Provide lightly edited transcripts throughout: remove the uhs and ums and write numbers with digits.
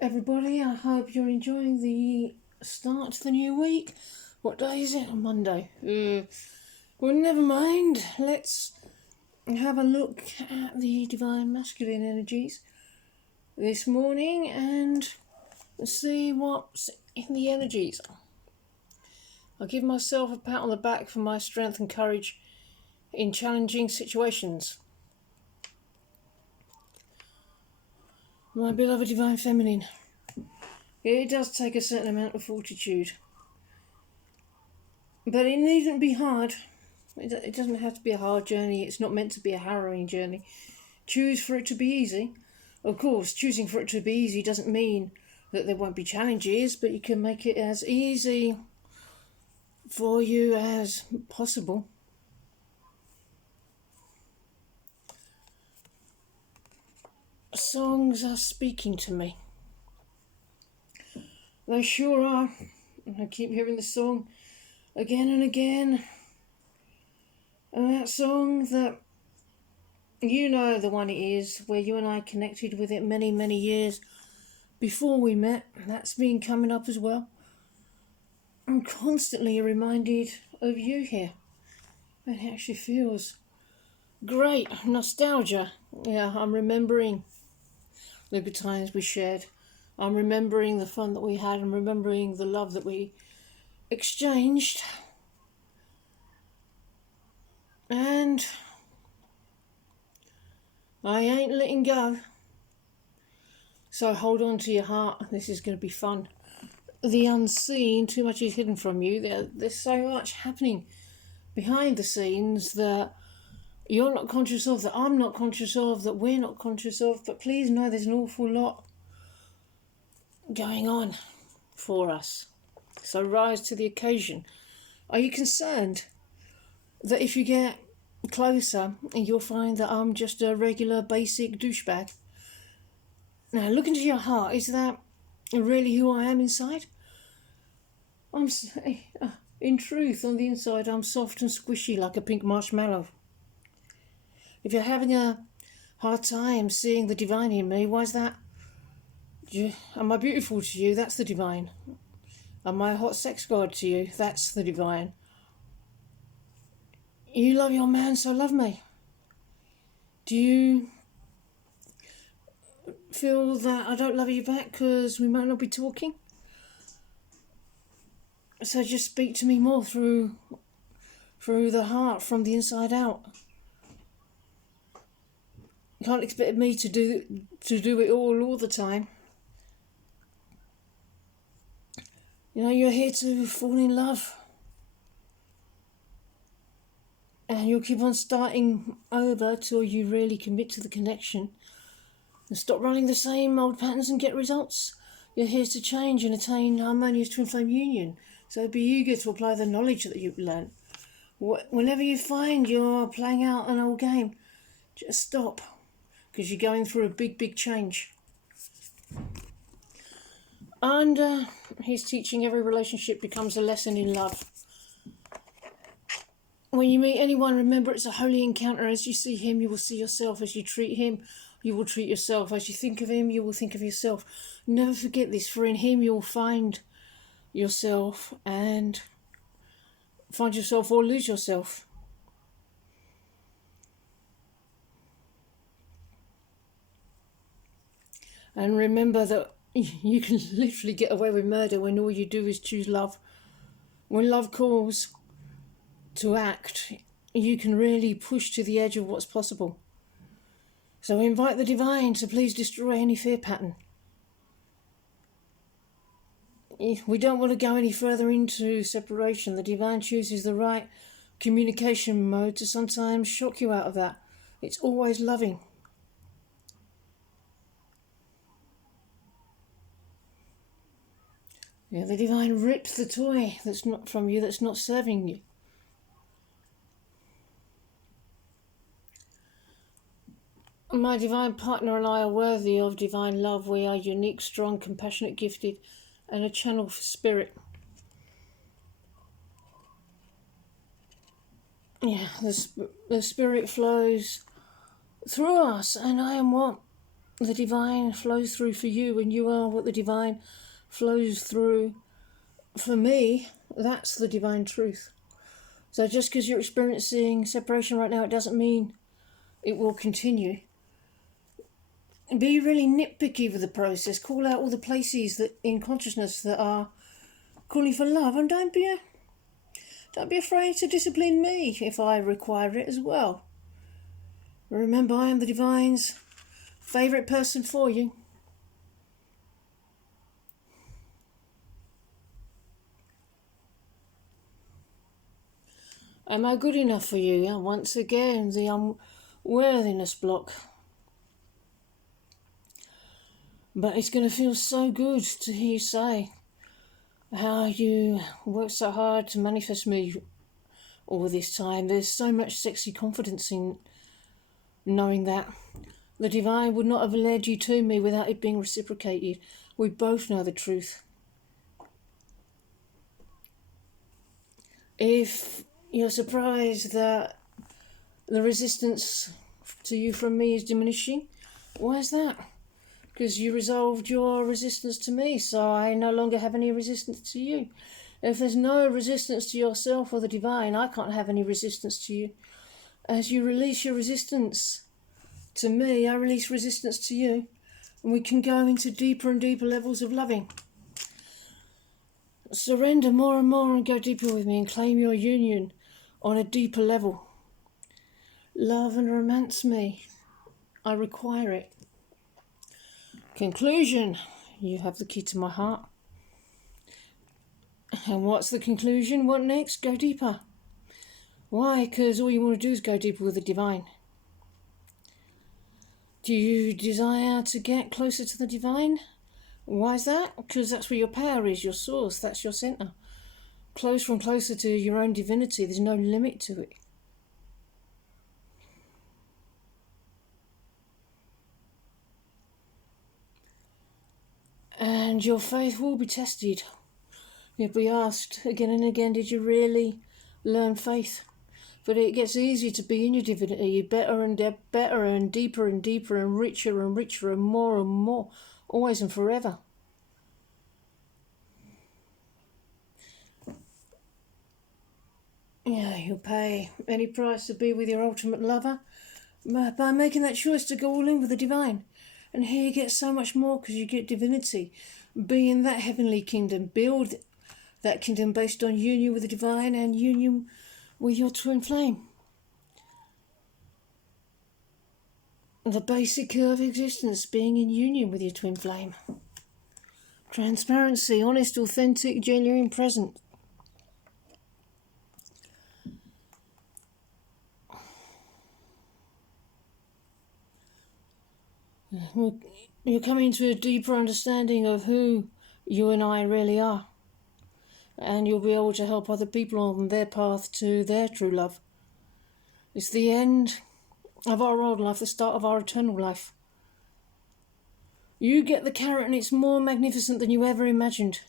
everybody. I hope you're enjoying the start to the new week. What day is it? Monday. Well, never mind. Let's have a look at the divine masculine energies this morning and see what's in the energies. I'll give myself a pat on the back for my strength and courage in challenging situations. My beloved divine feminine, it does take a certain amount of fortitude, but it needn't be hard. It doesn't have to be a hard journey. It's not meant to be a harrowing journey. Choose for it to be easy. Of course, choosing for it to be easy doesn't mean that there won't be challenges, but you can make it as easy for you as possible. Songs are speaking to me. They sure are. I keep hearing the song again and again. And that song that, you know the one it is, where you and I connected with it many, many years before we met. That's been coming up as well. I'm constantly reminded of you here. And it actually feels great. Nostalgia. Yeah, I'm remembering the good times we shared. I'm remembering the fun that we had. I'm remembering the love that we exchanged. And I ain't letting go. So hold on to your heart. This is going to be fun. The unseen, too much is hidden from you. There's so much happening behind the scenes that you're not conscious of, that I'm not conscious of, that we're not conscious of. But please know there's an awful lot going on for us. So rise to the occasion. Are you concerned that if you get closer, you'll find that I'm just a regular basic douchebag? Now look into your heart. Is that really who I am inside? In truth, on the inside, I'm soft and squishy like a pink marshmallow. If you're having a hard time seeing the divine in me, why is that? Am I beautiful to you? That's the divine. Am I a hot sex god to you? That's the divine. You love your man, so love me. Do you feel that I don't love you back because we might not be talking? So just speak to me more through the heart, from the inside out. You can't expect me to do it all the time. You know, you're here to fall in love. And you'll keep on starting over till you really commit to the connection and stop running the same old patterns and get results. You're here to change and attain harmonious twin flame union. So be eager to apply the knowledge that you've learned. Whenever you find you're playing out an old game, just stop, because you're going through a big, big change. And he's teaching every relationship becomes a lesson in love. When you meet anyone, remember it's a holy encounter. As you see him, you will see yourself. As you treat him, you will treat yourself. As you think of him, you will think of yourself. Never forget this, for in him you'll find yourself and find yourself or lose yourself. And remember that you can literally get away with murder when all you do is choose love. When love calls to act, you can really push to the edge of what's possible. So invite the divine to please destroy any fear pattern. We don't want to go any further into separation. The divine chooses the right communication mode to sometimes shock you out of that. It's always loving. Yeah, the divine rips the toy that's not from you, that's not serving you. My divine partner and I are worthy of divine love. We are unique, strong, compassionate, gifted, and a channel for spirit. Yeah, the spirit flows through us, and I am what the divine flows through for you, and you are what the divine flows through for me. That's the divine truth. So just because you're experiencing separation right now, it doesn't mean it will continue. Be really nitpicky with the process. Call out all the places that in consciousness that are calling for love, and don't be afraid to discipline me if I require it as well. Remember, I am the divine's favourite person for you. Am I good enough for you? Yeah, once again, the unworthiness block. But it's going to feel so good to hear you say how you worked so hard to manifest me all this time. There's so much sexy confidence in knowing that. The divine would not have led you to me without it being reciprocated. We both know the truth. If you're surprised that the resistance to you from me is diminishing, why is that? Because you resolved your resistance to me, so I no longer have any resistance to you. If there's no resistance to yourself or the divine, I can't have any resistance to you. As you release your resistance to me, I release resistance to you, and we can go into deeper and deeper levels of loving. Surrender more and more and go deeper with me and claim your union on a deeper level. Love and romance me. I require it. Conclusion. You have the key to my heart. And what's the conclusion? What next? Go deeper. Why? Because all you want to do is go deeper with the divine. Do you desire to get closer to the divine? Why is that? Because that's where your power is, your source, that's your centre. Closer and closer to your own divinity, there's no limit to it. And your faith will be tested. You'll be asked again and again, did you really learn faith? But it gets easier to be in your divinity, better and deeper and deeper and richer and more, always and forever. Yeah, you'll pay any price to be with your ultimate lover by making that choice to go all in with the divine. And here you get so much more because you get divinity. Be in that heavenly kingdom. Build that kingdom based on union with the divine and union with your twin flame. The basic of existence, being in union with your twin flame. Transparency, honest, authentic, genuine, present. You're coming to a deeper understanding of who you and I really are. And you'll be able to help other people on their path to their true love. It's the end of our old life, the start of our eternal life. You get the carrot and it's more magnificent than you ever imagined.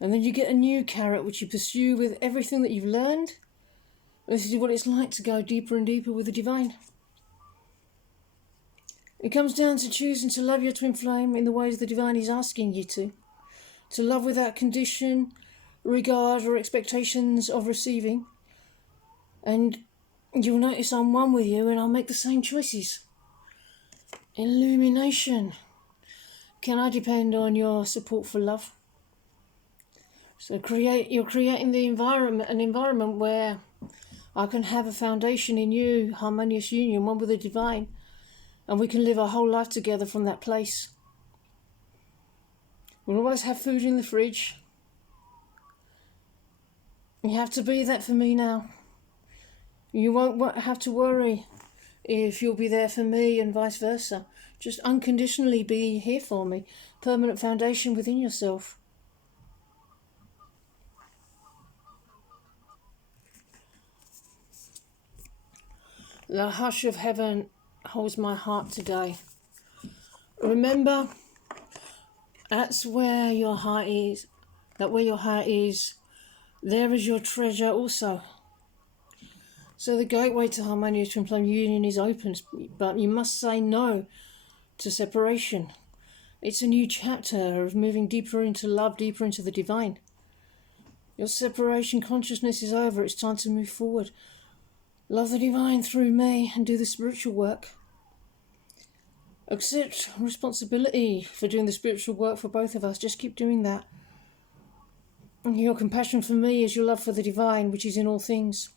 And then you get a new carrot which you pursue with everything that you've learned. This is what it's like to go deeper and deeper with the divine. It comes down to choosing to love your twin flame in the ways the divine is asking you to. To love without condition, regard or expectations of receiving. And you'll notice I'm one with you and I'll make the same choices. Illumination. Can I depend on your support for love? So you're creating an environment where I can have a foundation in you, harmonious union, one with the divine, and we can live our whole life together from that place. We'll always have food in the fridge. You have to be that for me now. You won't have to worry if you'll be there for me and vice versa. Just unconditionally be here for me. Permanent foundation within yourself. The hush of heaven holds my heart today. Remember, that's where your heart is. That where your heart is, there is your treasure also. So the gateway to harmonious twin flame union is open, but you must say no to separation. It's a new chapter of moving deeper into love, deeper into the divine. Your separation consciousness is over. It's time to move forward. Love the divine through me and do the spiritual work. Accept responsibility for doing the spiritual work for both of us. Just keep doing that. And your compassion for me is your love for the divine, which is in all things.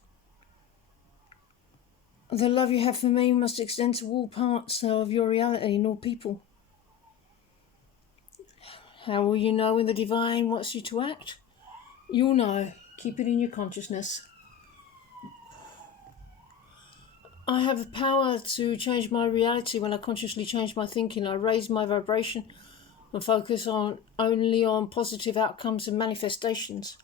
The love you have for me must extend to all parts of your reality and all people. How will you know when the divine wants you to act? You'll know. Keep it in your consciousness. I have the power to change my reality when I consciously change my thinking. I raise my vibration and focus only on positive outcomes and manifestations.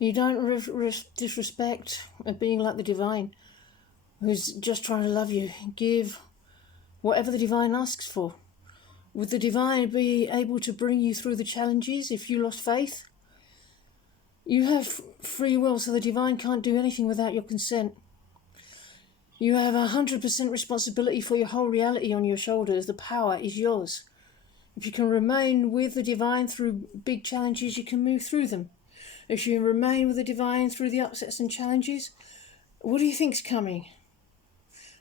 You don't disrespect a being like the divine, who's just trying to love you. Give whatever the divine asks for. Would the divine be able to bring you through the challenges if you lost faith? You have free will, so the divine can't do anything without your consent. You have 100% responsibility for your whole reality on your shoulders. The power is yours. If you can remain with the divine through big challenges, you can move through them. If you remain with the divine through the upsets and challenges, what do you think's coming?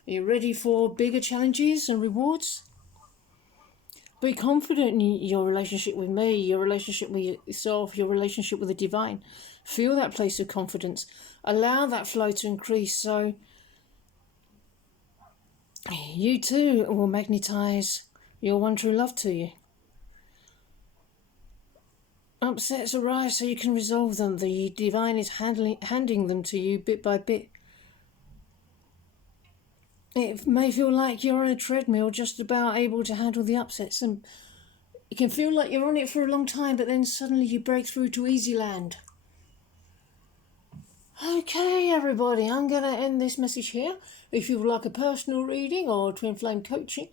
Are you ready for bigger challenges and rewards? Be confident in your relationship with me, your relationship with yourself, your relationship with the divine. Feel that place of confidence. Allow that flow to increase so you too will magnetise your one true love to you. Upsets arise so you can resolve them. The divine is handing them to you bit by bit. It may feel like you're on a treadmill just about able to handle the upsets, and it can feel like you're on it for a long time, but then suddenly you break through to easy land. Okay, everybody, I'm going to end this message here. If you would like a personal reading or twin flame coaching,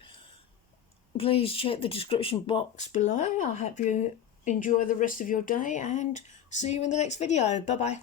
please check the description box below. I hope you enjoy the rest of your day and see you in the next video. Bye-bye.